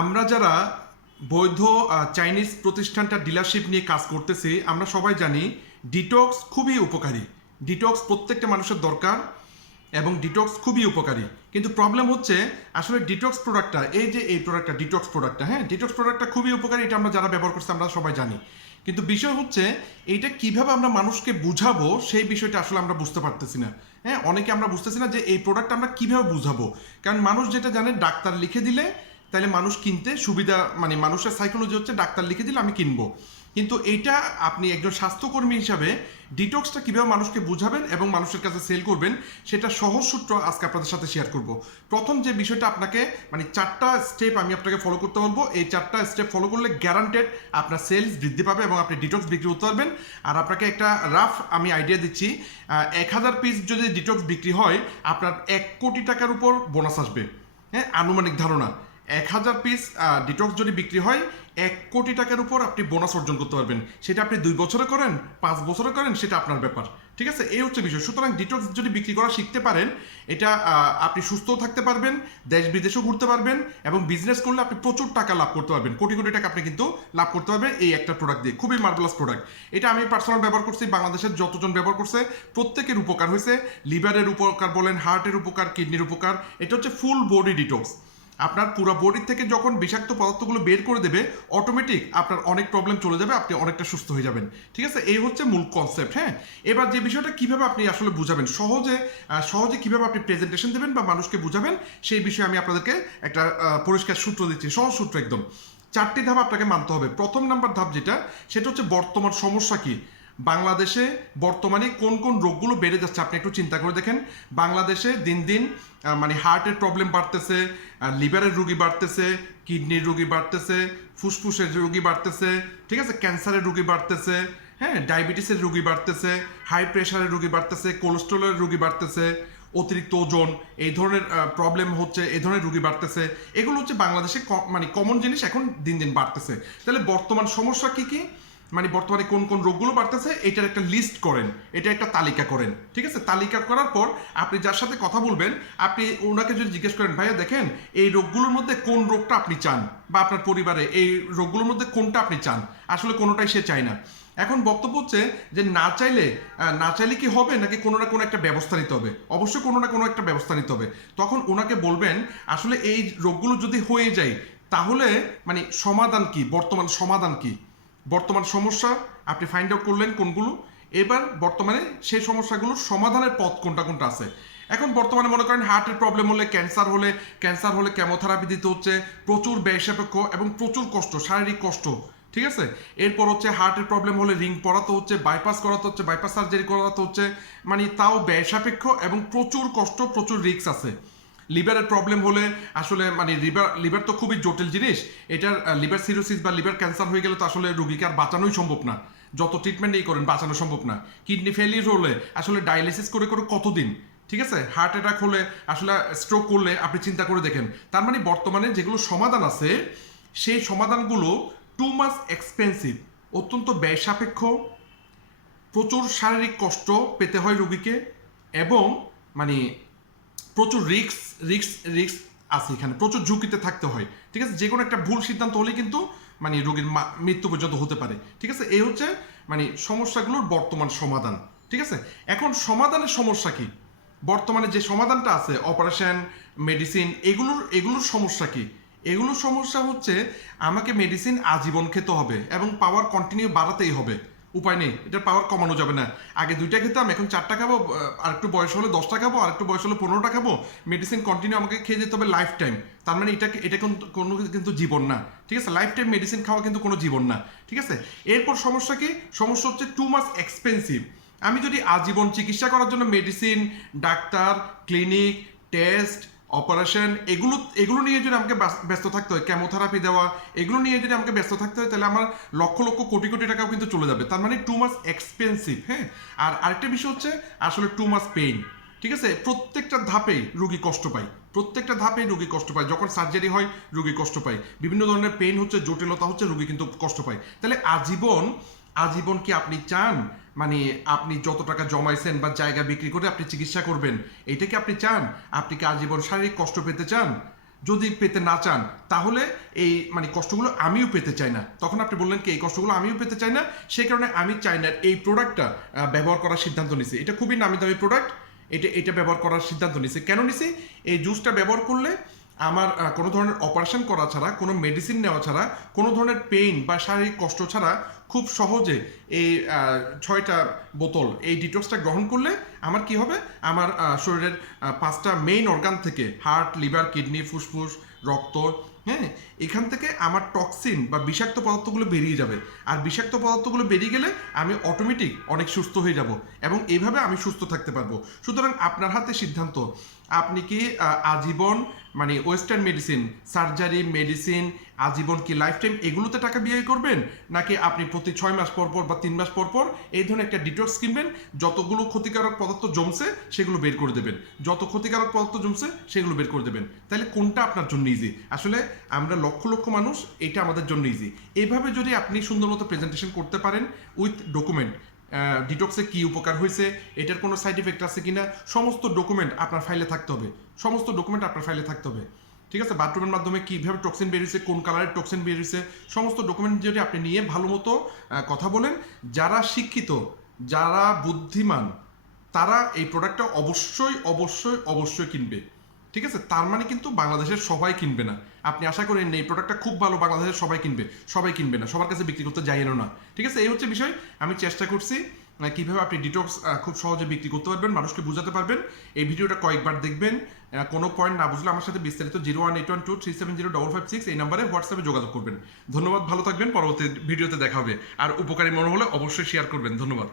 আমরা যারা বৈধ চাইনিজ প্রতিষ্ঠানটা ডিলারশিপ নিয়ে কাজ করতেছি, আমরা সবাই জানি ডিটক্স খুবই উপকারী। ডিটক্স প্রত্যেকটা মানুষের দরকার এবং ডিটক্স খুবই উপকারী। কিন্তু প্রবলেম হচ্ছে, আসলে ডিটক্স প্রোডাক্টটা এই যে এই প্রোডাক্টটা ডিটক্স প্রোডাক্টটা হ্যাঁ ডিটক্স প্রোডাক্টটা খুবই উপকারী, এটা আমরা যারা ব্যবহার করছি, আমরা সবাই জানি। কিন্তু বিষয় হচ্ছে, এইটা কীভাবে আমরা মানুষকে বুঝাবো, সেই বিষয়টা আসলে আমরা বুঝতে পারতেছি না। হ্যাঁ অনেকে আমরা বুঝতেছি না যে এই প্রোডাক্ট আমরা কীভাবে বুঝাবো। কারণ মানুষ যেটা জানে, ডাক্তার লিখে দিলে তাহলে মানুষ কিনতে সুবিধা মানে মানুষের সাইকোলজি হচ্ছে, ডাক্তার লিখে দিলে, আমি কিনবো। কিন্তু এইটা আপনি একজন স্বাস্থ্যকর্মী হিসাবে ডিটক্সটা কীভাবে মানুষকে বুঝাবেন এবং মানুষের কাছে সেল করবেন, সেটা সহজ সূত্র আজকে আপনাদের সাথে শেয়ার করব। প্রথম যে বিষয়টা আপনাকে মানে চারটা স্টেপ আমি আপনাকে ফলো করতে বলব, এই চারটা স্টেপ ফলো করলে গ্যারান্টেড আপনার সেলস বৃদ্ধি পাবে এবং আপনি ডিটক্স বিক্রি করতে পারবেন। আর আপনাকে একটা রাফ আমি আইডিয়া দিচ্ছি এক হাজার পিস যদি ডিটক্স বিক্রি হয়, আপনার এক কোটি টাকার উপর বোনাস আসবে। হ্যাঁ আনুমানিক ধারণা। এক হাজার পিস ডিটক্স যদি বিক্রি হয়, এক কোটি টাকার উপর আপনি বোনাস অর্জন করতে পারবেন। সেটা আপনি দুই বছরে করেন, পাঁচ বছরে করেন, সেটা আপনার ব্যাপার। ঠিক আছে? এই হচ্ছে বিষয়। সুতরাং ডিটক্স যদি বিক্রি করা শিখতে পারেন, এটা আপনি সুস্থও থাকতে পারবেন, দেশ বিদেশেও ঘুরতে পারবেন এবং বিজনেস করলে আপনি প্রচুর টাকা লাভ করতে পারবেন। কোটি কোটি টাকা আপনি কিন্তু লাভ করতে পারবেন এই একটা প্রোডাক্ট দিয়ে। খুবই মার্ভেলাস প্রোডাক্ট এটা আমি পার্সোনাল ব্যবহার করছি, বাংলাদেশের যতজন ব্যবহার করছে, প্রত্যেকের উপকার হয়েছে। লিভারের উপকার বলেন হার্টের উপকার কিডনির উপকার। এটা হচ্ছে ফুল বডি ডিটক্স আপনার পুরো বডি থেকে যখন বিষাক্ত পদার্থগুলো বের করে দেবে অটোমেটিক আপনার অনেক প্রবলেম চলে যাবে, আপনি অনেকটা সুস্থ হয়ে যাবেন। ঠিক আছে? এই হচ্ছে মূল কনসেপ্ট হ্যাঁ? এবার যে বিষয়টা কীভাবে আপনি আসলে বুঝাবেন, সহজে সহজে কীভাবে আপনি প্রেজেন্টেশন দেবেন বা মানুষকে বুঝাবেন, সেই বিষয়ে আমি আপনাদেরকে একটা পরিষ্কার সূত্র দিচ্ছি, সহজ সূত্র একদম। চারটি ধাপ আপনাকে মানতে হবে। প্রথম নাম্বার ধাপ যেটা, সেটা হচ্ছে বর্তমান সমস্যা কি? বাংলাদেশে বর্তমানে কোন কোন রোগগুলো বেড়ে যাচ্ছে? আপনি একটু চিন্তা করে দেখেন। বাংলাদেশে দিন দিন মানে হার্টের প্রবলেম বাড়তেছে লিভারের রোগী বাড়তেছে কিডনির রোগী বাড়তেছে, ফুসফুসের রোগী বাড়তেছে, ঠিক আছে? ক্যান্সারের রোগী বাড়তেছে হ্যাঁ? ডায়াবেটিসের রোগী বাড়তেছে হাই প্রেশারের রোগী বাড়তেছে কোলেস্ট্রলের রোগী বাড়তেছে, অতিরিক্ত ওজন, এই ধরনের প্রবলেম হচ্ছে, এই ধরনের রোগী বাড়তেছে। এগুলো হচ্ছে বাংলাদেশে মানে কমন জিনিস এখন দিন দিন বাড়তেছে। তাহলে বর্তমান সমস্যা কি কি? মানে বর্তমানে কোন কোন রোগগুলো বাড়তেছে, এটার একটা লিস্ট করেন, এটা একটা তালিকা করেন, ঠিক আছে? তালিকা করার পর আপনি যার সাথে কথা বলবেন, আপনি ওনাকে যদি জিজ্ঞেস করেন, ভাইয়া, দেখেন, এই রোগগুলোর মধ্যে কোন রোগটা আপনি চান? বা আপনার পরিবারে এই রোগগুলোর মধ্যে কোনটা আপনি চান? আসলে কোনোটাই সে চায় না। এখন বক্তব্য হচ্ছে যে না চাইলে না চাইলে কি হবে নাকি কোনো না কোনো একটা ব্যবস্থা নিতে হবে? অবশ্যই কোনো না কোনো একটা ব্যবস্থা নিতে হবে। তখন ওনাকে বলবেন, আসলে এই রোগগুলো যদি হয়ে যায়, তাহলে মানে সমাধান কি? বর্তমান সমাধান কি? বর্তমান সমস্যা, আপনি ফাইন্ড আউট করলেন কোনগুলো, এবার বর্তমানে সেই সমস্যাগুলোর সমাধানের পথ কোনটা কোনটা আছে? এখন বর্তমানে মনে করেন হার্টের প্রবলেম হলে ক্যান্সার হলে ক্যান্সার হলে কেমোথেরাপি দিতে হচ্ছে, প্রচুর ব্যয় সাপেক্ষ এবং প্রচুর কষ্ট, শারীরিক কষ্ট, ঠিক আছে? এরপর হচ্ছে হার্টের প্রবলেম হলে রিং পরাতে হচ্ছে বাইপাস করাতে হচ্ছে বাইপাস সার্জারি করাতে হচ্ছে মানে তাও ব্যয় সাপেক্ষ এবং প্রচুর কষ্ট, প্রচুর রিস্ক আছে। লিভারের প্রবলেম হলে আসলে মানে লিভার লিভার তো খুবই জটিল জিনিস। এটার লিভার সিরোসিস বা লিভার ক্যান্সার হয়ে গেলে তো আসলে রুগীকে আর বাঁচানোই সম্ভব না। যত ট্রিটমেন্টই করেন, বাঁচানো সম্ভব না। কিডনি ফেলিয়ার হলে আসলে ডায়ালিসিস করে করে কতদিন? ঠিক আছে? হার্ট অ্যাটাক হলে আসলে স্ট্রোক করলে আপনি চিন্তা করে দেখেন। তার মানে বর্তমানে যেগুলো সমাধান আছে, সেই সমাধানগুলো টু মাস এক্সপেন্সিভ অত্যন্ত ব্যয় সাপেক্ষ প্রচুর শারীরিক কষ্ট পেতে হয় রোগীকে এবং মানে প্রচুর রিস্ক রিস্ক রিস্ক আছে এখানে। প্রচুর ঝুঁকিতে থাকতে হয়। ঠিক আছে? যে কোনো একটা ভুল সিদ্ধান্ত হলে কিন্তু মানে রোগীর মৃত্যু পর্যন্ত হতে পারে। ঠিক আছে? এই হচ্ছে মানে সমস্যাগুলোর বর্তমান সমাধান। ঠিক আছে? এখন সমাধানের সমস্যা কি? বর্তমানে যে সমাধানটা আছে অপারেশন মেডিসিন এগুলোর এগুলোর সমস্যা কি? এগুলোর সমস্যা হচ্ছে, আমাকে মেডিসিন আজীবন খেতে হবে এবং পাওয়ার কন্টিনিউ বাড়াতেই হবে। উপায় নেই, এটার পাওয়ার কমানো যাবে না। আগে দুইটা খেতাম, এখন চারটা খাব আর একটু বয়স হলে দশটা খাব, আর একটু বয়স হলে পনেরোটা খাব। মেডিসিন কন্টিনিউ আমাকে খেয়ে যেতে হবে লাইফ টাইম তার মানে এটা এটা কোনো কিন্তু জীবন না। ঠিক আছে? লাইফ টাইম মেডিসিন খাওয়া কিন্তু কোনো জীবন না। ঠিক আছে? এরপর সমস্যা কি? সমস্যা হচ্ছে টু মাস এক্সপেন্সিভ আমি যদি আজীবন চিকিৎসা করার জন্য medicine doctor clinic test operation, এগুলো এগুলো নিয়ে যদি আমাকে ব্যস- ব্যস্ত থাকতে হয়, কেমোথেরাপি দেওয়া, এগুলো নিয়ে যদি আমাকে ব্যস্ত থাকতে হয়, তাহলে আমার লক্ষ লক্ষ কোটি কোটি টাকাও কিন্তু চলে যাবে। তার মানে টু মাস এক্সপেন্সিভ হ্যাঁ? আর আরেকটা বিষয় হচ্ছে, আসলে টু মাস পেইন ঠিক আছে? প্রত্যেকটা ধাপেই রুগী কষ্ট পায়। প্রত্যেকটা ধাপেই রুগী কষ্ট পায়। যখন সার্জারি হয়, রুগী কষ্ট পায়। বিভিন্ন ধরনের পেইন হচ্ছে, জটিলতা হচ্ছে, রুগী কিন্তু কষ্ট পায়। তাহলে আজীবন আজীবন কি আপনি চান? মানে আপনি যত টাকা জমাইছেন বা জায়গা বিক্রি করে আপনি চিকিৎসা করবেন এটা কি আপনি চান? আপনি কি আজীবন শারীরিক কষ্ট পেতে চান? যদি পেতে না চান, তাহলে এই মানে কষ্টগুলো আমিও পেতে চাই না। তখন আপনি বললেন কি, এই কষ্টগুলো আমিও পেতে চাই না সেই কারণে আমি চাই না এই প্রোডাক্টটা ব্যবহার করার সিদ্ধান্ত নিছি। এটা খুবই নামি দামি প্রোডাক্ট এটা এটা ব্যবহার করার সিদ্ধান্ত নিছি। কেন নিছি? এই জুসটা ব্যবহার করলে আমার কোনো ধরনের অপারেশন করা ছাড়া, কোনো মেডিসিন নেওয়া ছাড়া, কোনো ধরনের পেইন বা শারীরিক কষ্ট ছাড়া খুব সহজে এই ছয়টা বোতল এই ডিটক্সটা গ্রহণ করলে আমার কি হবে? আমার শরীরের পাঁচটা মেইন অর্গান থেকে হার্ট লিভার কিডনি ফুসফুস, রক্ত হ্যাঁ এখান থেকে আমার টক্সিন বা বিষাক্ত পদার্থগুলো বেরিয়ে যাবে। আর বিষাক্ত পদার্থগুলো বেরিয়ে গেলে আমি অটোমেটিক অনেক সুস্থ হয়ে যাব এবং এইভাবে আমি সুস্থ থাকতে পারব। সুতরাং আপনার হাতে সিদ্ধান্ত আপনি কি আজীবন মানে ওয়েস্টার্ন মেডিসিন, সার্জারি, মেডিসিন, আজীবন কি লাইফ টাইম এগুলোতে টাকা ব্যয় করবেন? নাকি আপনি প্রতি ছয় মাস পর পর বা তিন মাস পর পর এই ধরনের একটা ডিটক্স কিনবেন, যতগুলো ক্ষতিকারক পদার্থ জমছে সেগুলো বের করে দেবেন। যত ক্ষতিকারক পদার্থ জমছে সেগুলো বের করে দেবেন। তাহলে কোনটা আপনার জন্য ইজি আসলে আমরা লক্ষ লক্ষ মানুষ, এটা আমাদের জন্য ইজি এইভাবে যদি আপনি সুন্দর মতো প্রেজেন্টেশন করতে পারেন উইথ ডকুমেন্ট ডিটক্সে কি উপকার হয়েছে, এটার কোনো সাইড এফেক্ট আছে কিনা, সমস্ত ডকুমেন্ট আপনার ফাইলে থাকতে হবে। সমস্ত ডকুমেন্ট আপনার ফাইলে থাকতে হবে। ঠিক আছে? বাথরুমের মাধ্যমে কীভাবে টক্সিন বেরিয়েছে কোন কালারের টক্সিন বেরিয়েছে সমস্ত ডকুমেন্ট যদি আপনি নিয়ে ভালো মতো কথা বলেন, যারা শিক্ষিত, যারা বুদ্ধিমান, তারা এই প্রোডাক্টটা অবশ্যই অবশ্যই অবশ্যই কিনবে। ঠিক আছে? তার মানে কিন্তু বাংলাদেশের সবাই কিনবে না। আপনি আশা করেন এই প্রোডাক্টটা খুব ভালো বাংলাদেশের সবাই কিনবে। সবাই কিনবে না। সবার কাছে বিক্রি করতে যাইয়েনও না। ঠিক আছে? এই হচ্ছে বিষয়। আমি চেষ্টা করছি কীভাবে আপনি ডিটক্স খুব সহজে বিক্রি করতে পারবেন, মানুষকে বোঝাতে পারবেন। এই ভিডিওটা কয়েকবার দেখবেন। কোনো পয়েন্ট না বুঝলে আমার সাথে বিস্তারিত zero one eight one two three seven zero double five six এই নাম্বারে হোয়াটসঅ্যাপে যোগাযোগ করবেন। ধন্যবাদ, ভালো থাকবেন। পরবর্তী ভিডিওতে দেখা হবে। আর উপকারী মনে হলে অবশ্যই শেয়ার করবেন। ধন্যবাদ।